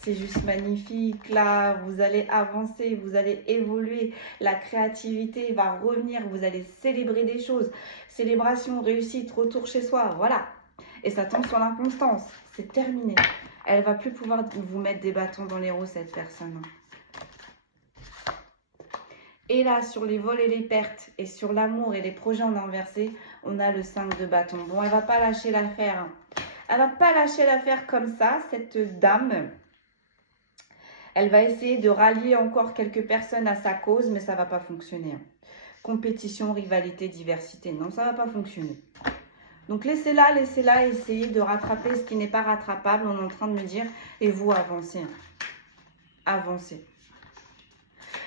C'est juste magnifique. Là, vous allez avancer, vous allez évoluer. La créativité va revenir. Vous allez célébrer des choses. Célébration, réussite, retour chez soi. Voilà. Et ça tombe sur l'inconstance. C'est terminé. Elle ne va plus pouvoir vous mettre des bâtons dans les roues, cette personne. Et là, sur les vols et les pertes, et sur l'amour et les projets en inversé, on a le 5 de bâton. Bon, elle ne va pas lâcher l'affaire. Hein. Elle ne va pas lâcher l'affaire comme ça, cette dame. Elle va essayer de rallier encore quelques personnes à sa cause, mais ça ne va pas fonctionner. Hein. Compétition, rivalité, diversité. Non, ça ne va pas fonctionner. Donc, laissez-la essayer de rattraper ce qui n'est pas rattrapable. On est en train de me dire, et vous, avancez. Hein. Avancez.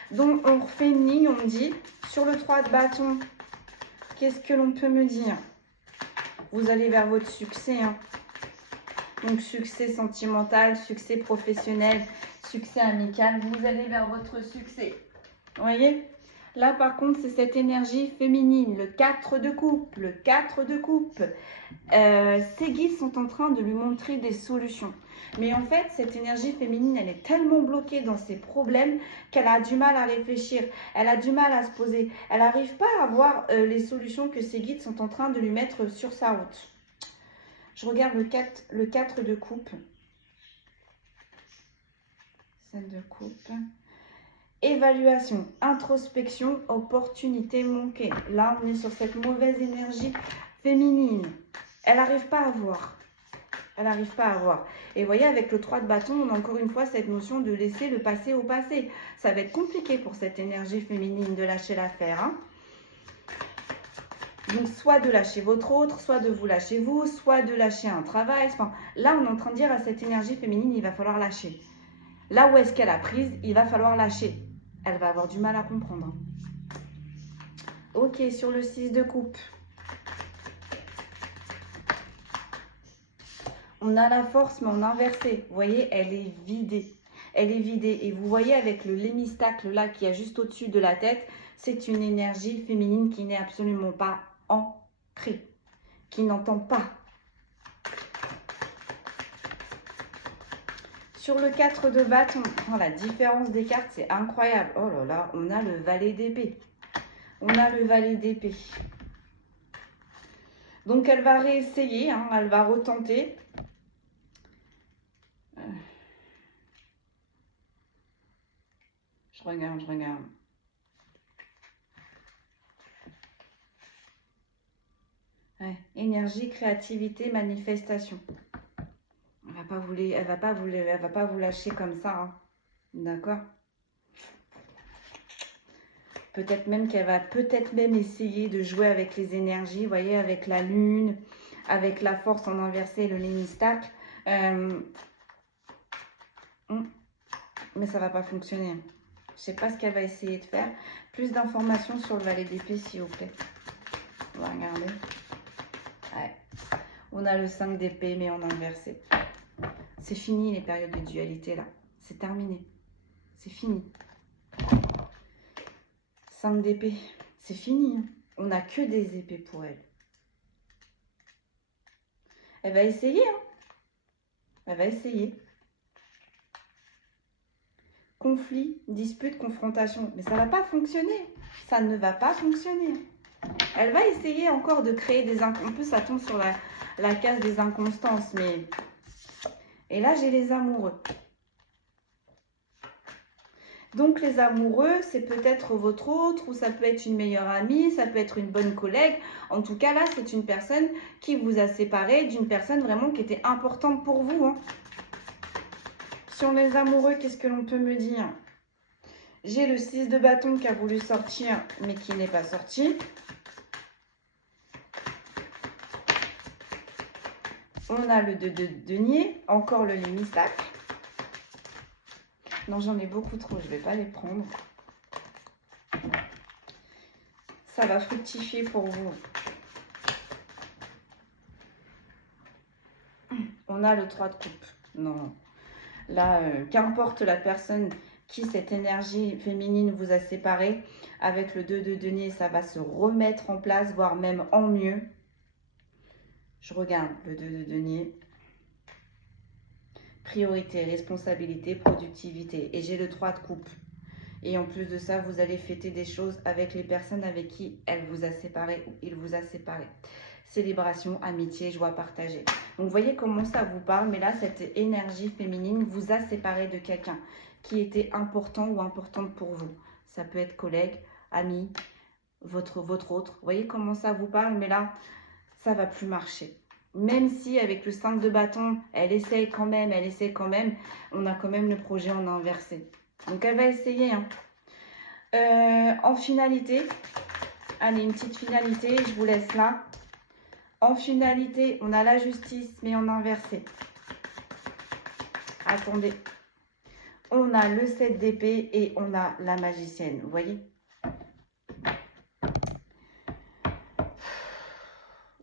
Donc, on refait une ligne, on me dit, sur le 3 de bâton, qu'est-ce que l'on peut me dire? Vous allez vers votre succès. Hein. Donc, succès sentimental, succès professionnel, succès amical. Vous allez vers votre succès. Vous voyez? Là, par contre, c'est cette énergie féminine, le 4 de coupe. Le 4 de coupe. Ses guides sont en train de lui montrer des solutions. Mais en fait, cette énergie féminine, elle est tellement bloquée dans ses problèmes qu'elle a du mal à réfléchir. Elle a du mal à se poser. Elle n'arrive pas à voir les solutions que ses guides sont en train de lui mettre sur sa route. Je regarde le 4 de coupe. 7 de coupe. Évaluation, introspection, opportunité manquée. Là, on est sur cette mauvaise énergie féminine. Elle n'arrive pas à voir. Elle n'arrive pas à voir. Et vous voyez, avec le 3 de bâton, on a encore une fois cette notion de laisser le passé au passé. Ça va être compliqué pour cette énergie féminine de lâcher l'affaire. Hein. Donc, soit de lâcher votre autre, soit de vous lâcher vous, soit de lâcher un travail. Enfin, là, on est en train de dire à cette énergie féminine, il va falloir lâcher. Là où est-ce qu'elle a prise, il va falloir lâcher. Elle va avoir du mal à comprendre. Ok, sur le 6 de coupe. On a la force, mais en inversé. Vous voyez, elle est vidée. Elle est vidée. Et vous voyez avec le lémistacle là qui est juste au-dessus de la tête, c'est une énergie féminine qui n'est absolument pas ancrée, qui n'entend pas. Sur le 4 de bâton, oh, la différence des cartes, c'est incroyable. Oh là là, on a le valet d'épée. On a le valet d'épée. Donc, elle va réessayer, hein, elle va retenter. Je regarde. Ouais. Énergie, créativité, manifestation. Elle va pas vous lâcher comme ça, hein. D'accord? Peut-être même qu'elle va essayer de jouer avec les énergies, vous voyez, avec la lune, avec la force en inversé, le lénistac. Mais ça va pas fonctionner. Je sais pas ce qu'elle va essayer de faire. Plus d'informations sur le valet d'épée, s'il vous plaît. On va regarder. Ouais. On a le 5 d'épée, mais en inversé. C'est fini les périodes de dualité là. C'est terminé. C'est fini. 5 d'épée. C'est fini. Hein. On n'a que des épées pour elle. Elle va essayer. Hein. Elle va essayer. Conflit, dispute, confrontation. Mais ça ne va pas fonctionner. Ça ne va pas fonctionner. Elle va essayer encore de créer des inconstances. En plus, ça tombe sur la case des inconstances. Mais... Et là, j'ai les amoureux. Donc, les amoureux, c'est peut-être votre autre, ou ça peut être une meilleure amie, ça peut être une bonne collègue. En tout cas, là, c'est une personne qui vous a séparé d'une personne vraiment qui était importante pour vous. Hein. Sur les amoureux, qu'est-ce que l'on peut me dire? J'ai le 6 de bâton qui a voulu sortir, mais qui n'est pas sorti. On a le 2 de denier, encore le lénistac. Non, j'en ai beaucoup trop, je ne vais pas les prendre. Ça va fructifier pour vous. On a le 3 de coupe. Non. Là, qu'importe la personne qui, cette énergie féminine, vous a séparé, avec le 2 de denier, ça va se remettre en place, voire même en mieux. Je regarde le 2 de denier. Priorité, responsabilité, productivité. Et j'ai le 3 de coupe. Et en plus de ça, vous allez fêter des choses avec les personnes avec qui elle vous a séparé ou il vous a séparé. Célébration, amitié, joie partagée. Donc, vous voyez comment ça vous parle. Mais là, cette énergie féminine vous a séparé de quelqu'un qui était important ou importante pour vous. Ça peut être collègue, ami, votre autre. Vous voyez comment ça vous parle. Mais là, ça va plus marcher. Même si avec le 5 de bâton, elle essaye quand même, on a quand même le projet en inversé. Donc, elle va essayer. Hein. En finalité, allez, une petite finalité, je vous laisse là. En finalité, on a la justice, mais en inversé. Attendez. On a le 7 d'épée et on a la magicienne. Vous voyez?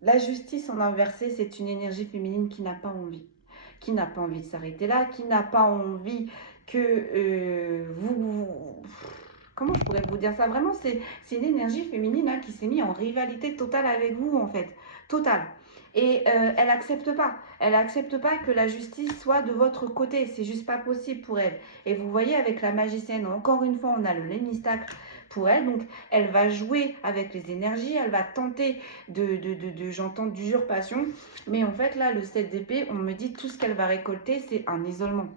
La justice en inversé, c'est une énergie féminine qui n'a pas envie. Qui n'a pas envie de s'arrêter là, qui n'a pas envie que comment je pourrais vous dire ça? Vraiment, c'est une énergie féminine hein, qui s'est mise en rivalité totale avec vous, en fait. Totale. Et elle n'accepte pas. Elle n'accepte pas que la justice soit de votre côté. C'est juste pas possible pour elle. Et vous voyez, avec la magicienne, encore une fois, on a le lénistac pour elle. Donc, elle va jouer avec les énergies. Elle va tenter j'entends, d'usurpation. Mais en fait, là, le 7 d'épée, on me dit tout ce qu'elle va récolter, c'est un isolement.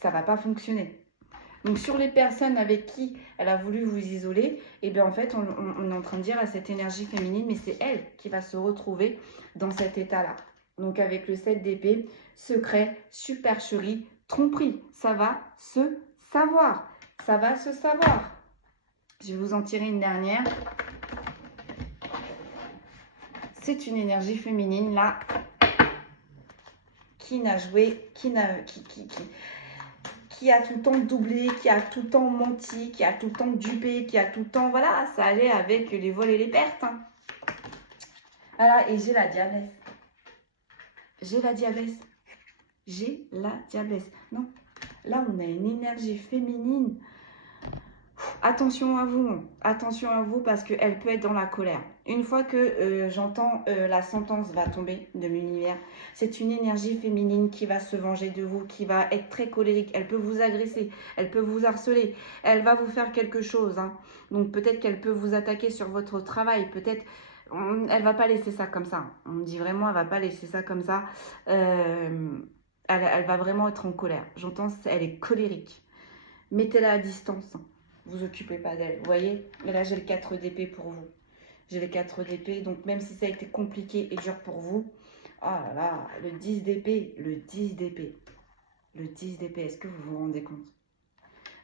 Ça va pas fonctionner. Donc, sur les personnes avec qui elle a voulu vous isoler, et bien en fait, on est en train de dire à cette énergie féminine, mais c'est elle qui va se retrouver dans cet état-là. Donc, avec le 7 d'épée, secret, supercherie, tromperie. Ça va se savoir. Ça va se savoir. Je vais vous en tirer une dernière. C'est une énergie féminine, là, qui n'a joué, qui a tout le temps doublé, qui a tout le temps menti, qui a tout le temps dupé, qui a tout le temps... Voilà, ça allait avec les vols et les pertes. Hein. Voilà, et j'ai la diablesse. J'ai la diablesse. Non, là, on a une énergie féminine Attention à vous parce qu'elle peut être dans la colère. Une fois que j'entends la sentence va tomber de l'univers, c'est une énergie féminine qui va se venger de vous, qui va être très colérique. Elle peut vous agresser, elle peut vous harceler, elle va vous faire quelque chose. Hein. Donc peut-être qu'elle peut vous attaquer sur votre travail, peut-être elle va pas laisser ça comme ça. On me dit vraiment, elle va pas laisser ça comme ça. Elle va vraiment être en colère. J'entends, elle est colérique. Mettez-la à distance. Vous occupez pas d'elle, vous voyez? Et là, j'ai le 4 d'épée pour vous. J'ai le 4 d'épée, donc même si ça a été compliqué et dur pour vous, oh là là, le 10 d'épée, le 10 d'épée. Le 10 d'épée, est-ce que vous vous rendez compte?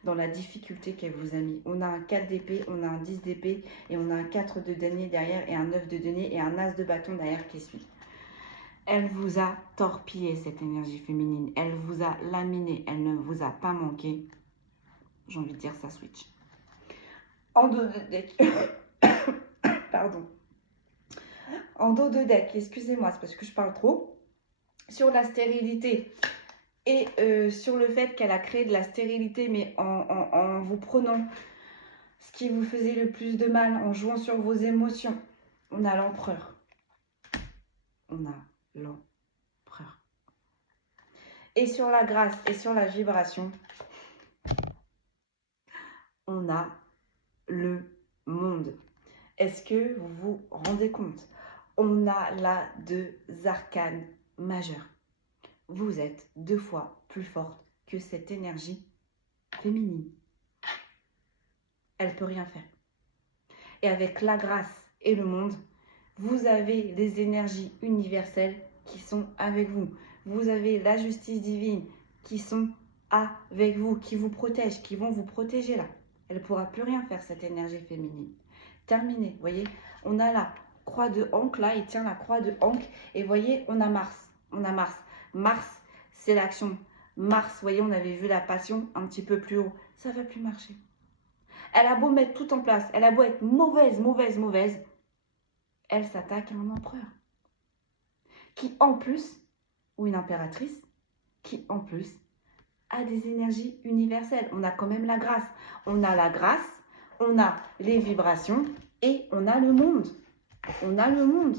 Dans la difficulté qu'elle vous a mis. On a un 4 d'épée, on a un 10 d'épée, et on a un 4 de denier derrière, et un 9 de denier, et un as de bâton derrière qui suit. Elle vous a torpillé, cette énergie féminine. Elle vous a laminé, elle ne vous a pas manqué. J'ai envie de dire ça switch. En dos de deck. Pardon. En dos de deck, excusez-moi, c'est parce que je parle trop. Sur la stérilité et sur le fait qu'elle a créé de la stérilité, mais en vous prenant ce qui vous faisait le plus de mal, en jouant sur vos émotions. On a l'empereur. On a l'empereur. Et sur la grâce et sur la vibration, on a le monde. Est-ce que vous vous rendez compte? On a là 2 arcanes majeures. Vous êtes 2 fois plus forte que cette énergie féminine. Elle ne peut rien faire. Et avec la grâce et le monde, vous avez les énergies universelles qui sont avec vous. Vous avez la justice divine qui sont avec vous, qui vous protègent, qui vont vous protéger là. Elle ne pourra plus rien faire, cette énergie féminine. Terminé, vous voyez, on a la croix de Ankh, là, il tient la croix de Ankh, et vous voyez, on a Mars, Mars, c'est l'action. Mars, vous voyez, on avait vu la passion un petit peu plus haut, ça ne va plus marcher. Elle a beau mettre tout en place, elle a beau être mauvaise, elle s'attaque à un empereur. Qui en plus, ou une impératrice, qui en plus a des énergies universelles. On a quand même la grâce. On a la grâce, on a les vibrations et on a le monde. On a le monde.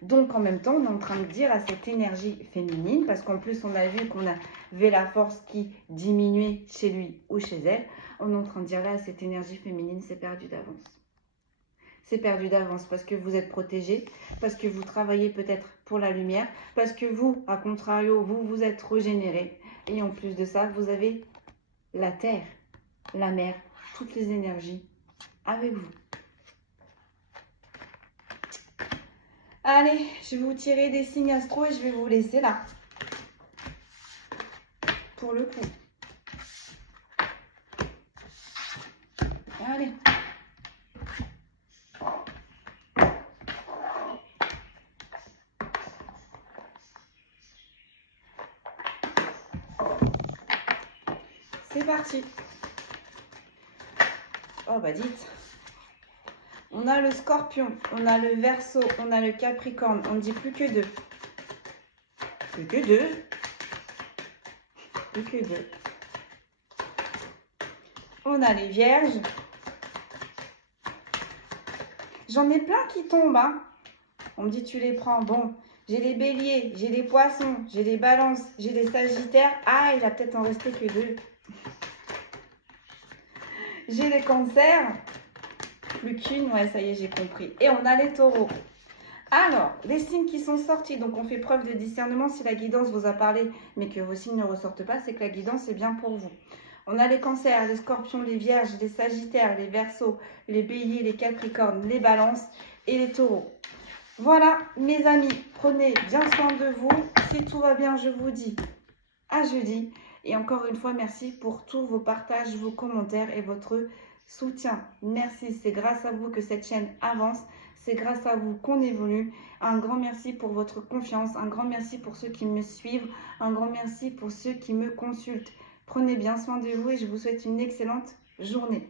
Donc en même temps, on est en train de dire à cette énergie féminine, parce qu'en plus on a vu qu'on avait la force qui diminuait chez lui ou chez elle, on est en train de dire là à cette énergie féminine, c'est perdu d'avance. C'est perdu d'avance parce que vous êtes protégé, parce que vous travaillez peut-être pour la lumière, parce que vous, à contrario, vous vous êtes régénéré. Et en plus de ça, vous avez la terre, la mer, toutes les énergies avec vous. Allez, je vais vous tirer des signes astro et je vais vous laisser là. Pour le coup. Allez. C'est parti. Oh bah dites. On a le Scorpion, on a le Verseau, on a le Capricorne. On ne dit plus que 2. Plus que 2. Plus que 2. On a les Vierges. J'en ai plein qui tombent. Hein. On me dit tu les prends. Bon, j'ai les Béliers, j'ai les Poissons, j'ai les Balances, j'ai les Sagittaires. Ah, il va peut-être en rester que 2. J'ai les Cancers. Plus qu'une, ouais, ça y est, j'ai compris. Et on a les Taureaux. Alors, les signes qui sont sortis, donc on fait preuve de discernement. Si la guidance vous a parlé, mais que vos signes ne ressortent pas, c'est que la guidance est bien pour vous. On a les Cancers, les Scorpions, les Vierges, les Sagittaires, les Verseaux, les Béliers, les Capricornes, les Balances et les Taureaux. Voilà, mes amis, prenez bien soin de vous. Si tout va bien, je vous dis à jeudi. Et encore une fois, merci pour tous vos partages, vos commentaires et votre soutien. Merci, c'est grâce à vous que cette chaîne avance. C'est grâce à vous qu'on évolue. Un grand merci pour votre confiance. Un grand merci pour ceux qui me suivent. Un grand merci pour ceux qui me consultent. Prenez bien soin de vous et je vous souhaite une excellente journée.